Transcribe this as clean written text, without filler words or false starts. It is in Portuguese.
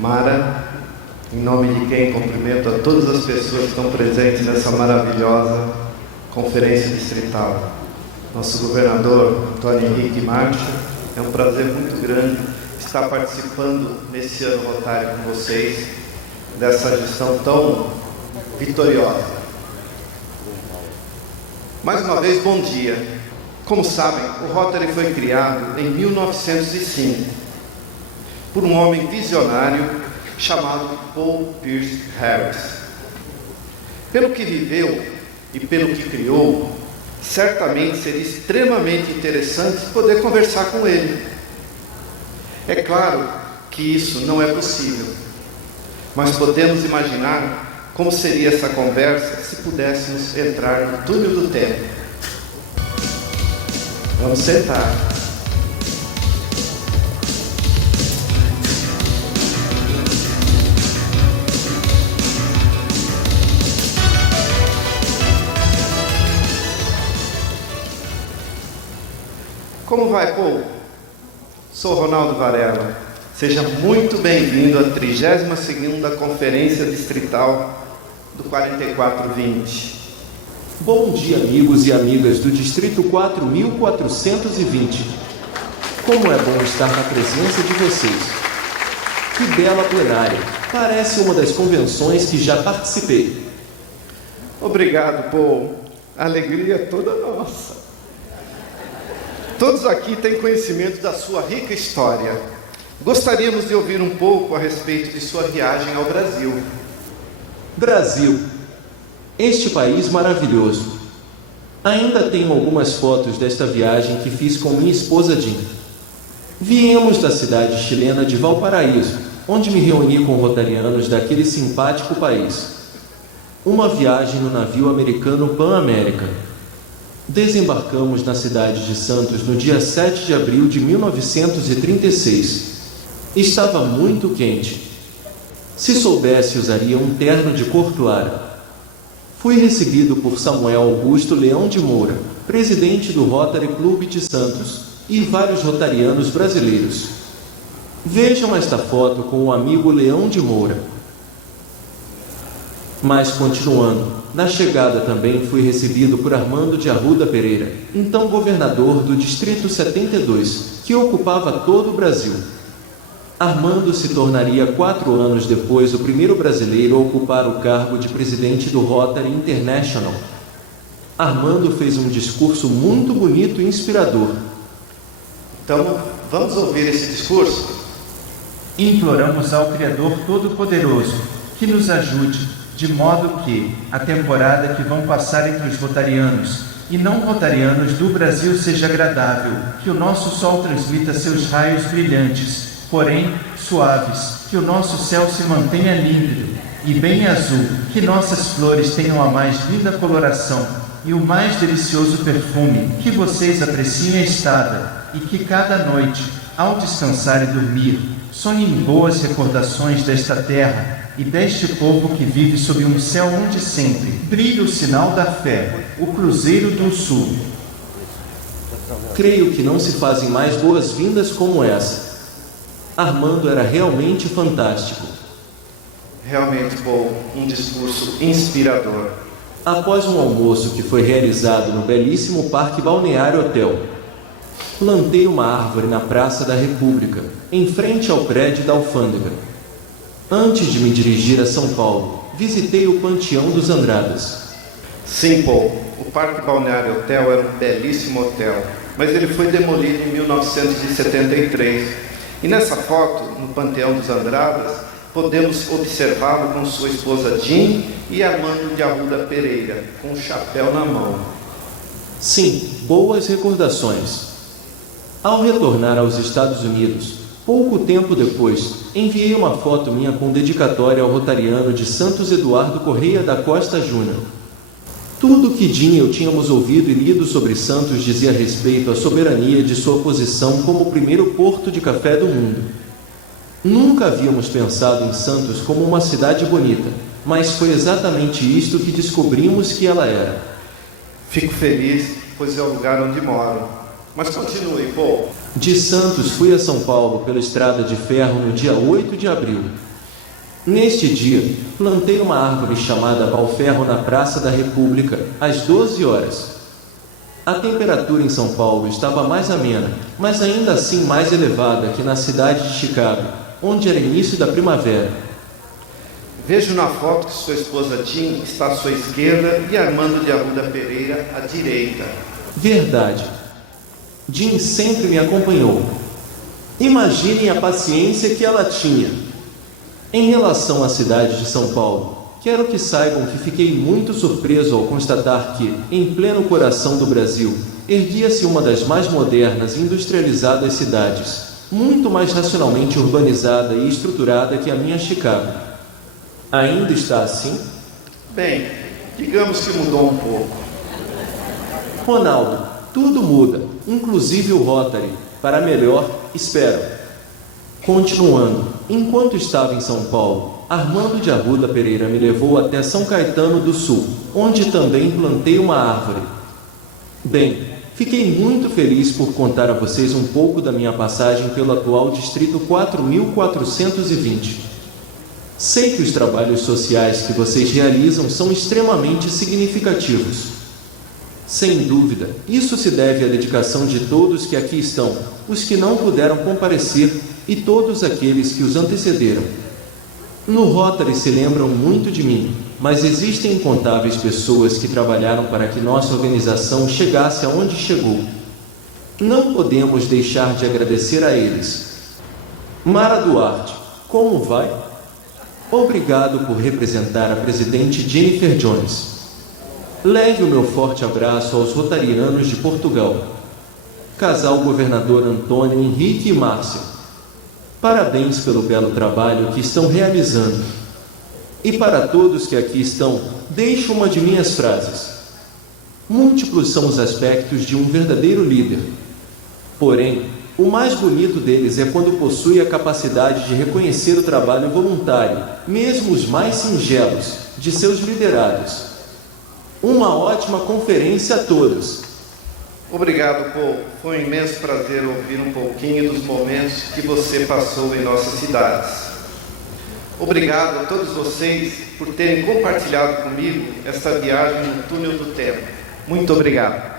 Mara, em nome de quem cumprimento a todas as pessoas que estão presentes nessa maravilhosa conferência distrital. Nosso governador, Antônio Henrique Marcha, é um prazer muito grande estar participando nesse ano rotário com vocês, dessa gestão tão vitoriosa. Mais uma vez, bom dia. Como sabem, o Rotary foi criado em 1905 por um homem visionário chamado Paul Pierce Harris. Pelo que viveu e pelo que criou, certamente seria extremamente interessante poder conversar com ele. É claro que isso não é possível, mas podemos imaginar como seria essa conversa se pudéssemos entrar no túnel do tempo. Vamos sentar. Como vai, Paul? Sou Ronaldo Varela. Seja muito bem-vindo à 32ª Conferência Distrital do 4420. Bom dia, amigos e amigas do Distrito 4420. Como é bom estar na presença de vocês. Que bela plenária. Parece uma das convenções que já participei. Obrigado, Paul. A alegria é toda nossa. Todos aqui têm conhecimento da sua rica história. Gostaríamos de ouvir um pouco a respeito de sua viagem ao Brasil. Brasil. Este país maravilhoso. Ainda tenho algumas fotos desta viagem que fiz com minha esposa Jean. Viemos da cidade chilena de Valparaíso, onde me reuni com rotarianos daquele simpático país. Uma viagem no navio americano Pan América. Desembarcamos na cidade de Santos no dia 7 de abril de 1936. Estava muito quente. Se soubesse, usaria um terno de cor clara. Fui recebido por Samuel Augusto Leão de Moura, presidente do Rotary Clube de Santos, e vários rotarianos brasileiros. Vejam esta foto com o amigo Leão de Moura. Mas continuando, na chegada também fui recebido por Armando de Arruda Pereira, então governador do Distrito 72, que ocupava todo o Brasil. Armando se tornaria 4 anos depois o primeiro brasileiro a ocupar o cargo de presidente do Rotary International. Armando fez um discurso muito bonito e inspirador. Então, vamos ouvir esse discurso? Imploramos ao Criador Todo-Poderoso que nos ajude, de modo que a temporada que vão passar entre os rotarianos e não rotarianos do Brasil seja agradável, que o nosso sol transmita seus raios brilhantes, porém suaves, que o nosso céu se mantenha límpido e bem azul, que nossas flores tenham a mais linda coloração e o mais delicioso perfume, que vocês apreciem a estada e que cada noite, ao descansar e dormir, sonhem boas recordações desta terra e deste povo que vive sob um céu onde sempre brilha o sinal da fé, o Cruzeiro do Sul. Creio que não se fazem mais boas-vindas como essa. Armando era realmente fantástico. Realmente, Paul, um discurso inspirador. Após um almoço que foi realizado no belíssimo Parque Balneário Hotel, plantei uma árvore na Praça da República, em frente ao prédio da alfândega. Antes de me dirigir a São Paulo, visitei o Panteão dos Andradas. Sim, Paul, o Parque Balneário Hotel era um belíssimo hotel, mas ele foi demolido em 1973. E nessa foto, no Panteão dos Andradas, podemos observá-lo com sua esposa Jean e Armando de Arruda Pereira, com um chapéu na mão. Sim, boas recordações. Ao retornar aos Estados Unidos, pouco tempo depois, enviei uma foto minha com dedicatória ao rotariano de Santos Eduardo Correia da Costa Júnior. Tudo que Jean e eu tínhamos ouvido e lido sobre Santos dizia respeito à soberania de sua posição como o primeiro porto de café do mundo. Nunca havíamos pensado em Santos como uma cidade bonita, mas foi exatamente isto que descobrimos que ela era. Fico feliz, pois é o lugar onde moro. Mas continue, Paul. De Santos fui a São Paulo pela estrada de ferro no dia 8 de abril. Neste dia, plantei uma árvore chamada pau-ferro na Praça da República, às 12 horas. A temperatura em São Paulo estava mais amena, mas ainda assim mais elevada que na cidade de Chicago, onde era início da primavera. Vejo na foto que sua esposa Jean está à sua esquerda e Armando de Arruda Pereira à direita. Verdade. Jean sempre me acompanhou. Imaginem a paciência que ela tinha. Em relação à cidade de São Paulo, quero que saibam que fiquei muito surpreso ao constatar que, em pleno coração do Brasil, erguia-se uma das mais modernas e industrializadas cidades, muito mais racionalmente urbanizada e estruturada que a minha Chicago. Ainda está assim? Bem, digamos que mudou um pouco. Ronaldo, tudo muda, inclusive o Rotary, para melhor, espero. Continuando, enquanto estava em São Paulo, Armando de Arruda Pereira me levou até São Caetano do Sul, onde também plantei uma árvore. Bem, fiquei muito feliz por contar a vocês um pouco da minha passagem pelo atual Distrito 4420. Sei que os trabalhos sociais que vocês realizam são extremamente significativos. Sem dúvida, isso se deve à dedicação de todos que aqui estão, os que não puderam comparecer e todos aqueles que os antecederam. No Rotary se lembram muito de mim, mas existem incontáveis pessoas que trabalharam para que nossa organização chegasse aonde chegou. Não podemos deixar de agradecer a eles. Mara Duarte, como vai? Obrigado por representar a presidente Jennifer Jones. Leve o meu forte abraço aos rotarianos de Portugal. Casal Governador Antônio, Henrique e Márcia. Parabéns pelo belo trabalho que estão realizando. E para todos que aqui estão, deixo uma de minhas frases. Múltiplos são os aspectos de um verdadeiro líder. Porém, o mais bonito deles é quando possui a capacidade de reconhecer o trabalho voluntário, mesmo os mais singelos, de seus liderados. Uma ótima conferência a todos. Obrigado, Paul. Foi um imenso prazer ouvir um pouquinho dos momentos que você passou em nossas cidades. Obrigado a todos vocês por terem compartilhado comigo esta viagem no túnel do tempo. Muito obrigado.